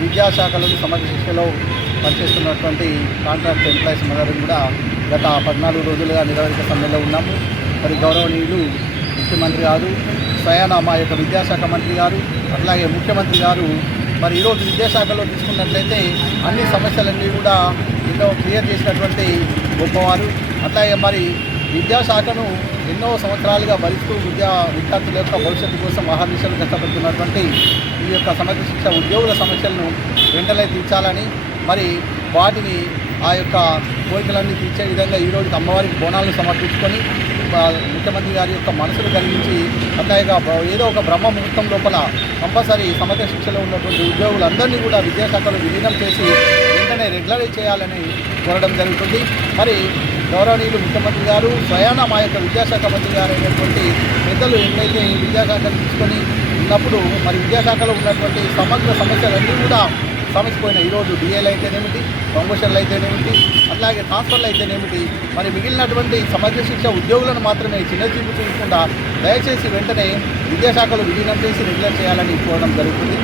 విద్యాశాఖలోని సమగ్ర శిక్షలో పనిచేస్తున్నటువంటి contract employees అందరం కూడా గత 14 రోజులుగా నిరవధిక సమ్మెలో ఉన్నాము. మరి గౌరవనీయులు ముఖ్యమంత్రి గారు, స్వయాన మా యొక్క విద్యాశాఖ మంత్రి గారు, అట్లాగే ముఖ్యమంత్రి గారు మరి ఈరోజు విద్యాశాఖలో తీసుకున్నట్లయితే అన్ని సమస్యలన్నీ కూడా ఎన్నో క్లియర్ చేసినటువంటి గొప్పవారు. అట్లాగే మరి విద్యాశాఖను ఎన్నో సంవత్సరాలుగా భరిస్తూ విద్యార్థుల యొక్క భవిష్యత్తు కోసం అహర్నిశలు కష్టపడుతున్నటువంటి ఈ యొక్క సమగ్ర శిక్ష ఉద్యోగుల సమస్యలను వెంటనే తీర్చాలని, మరి వాటిని ఆ యొక్క కోరికలన్నీ తీర్చే విధంగా ఈరోజు అమ్మవారికి బోనాలను సమర్పించుకొని ముఖ్యమంత్రి గారి యొక్క మనసును కలిగించి అట్లాగే ఏదో ఒక బ్రహ్మ ముహూర్తం లోపల కంపల్సరీ సమగ్ర శిక్షలో ఉన్నటువంటి ఉద్యోగులందరినీ కూడా విద్యాశాఖలో విలీనం చేసి వెంటనే రెగ్యులరైజ్ చేయాలని కోరడం జరుగుతుంది. మరి గౌరవనీయులు ముఖ్యమంత్రి గారు, స్వయాన మా యొక్క విద్యాశాఖ మంత్రి గారు అయినటువంటి పెద్దలు ఎన్నైతే విద్యాశాఖను తీసుకొని ఉన్నప్పుడు మరి విద్యాశాఖలో ఉన్నటువంటి సమగ్ర సమస్యలన్నీ కూడా సమస్యపోయినాయి. ఈరోజు డిఏలు అయితేనేమిటి, ప్రమోషన్లు అయితేనేమిటి, అట్లాగే ట్రాన్స్ఫర్లు అయితేనేమిటి, మరి మిగిలినటువంటి సమగ్ర శిక్ష ఉద్యోగులను మాత్రమే చిన్నచూపు చూడకుండా దయచేసి వెంటనే విద్యాశాఖలో విలీనం చేసి రెగ్యులర్ చేయాలని కోరడం జరుగుతుంది.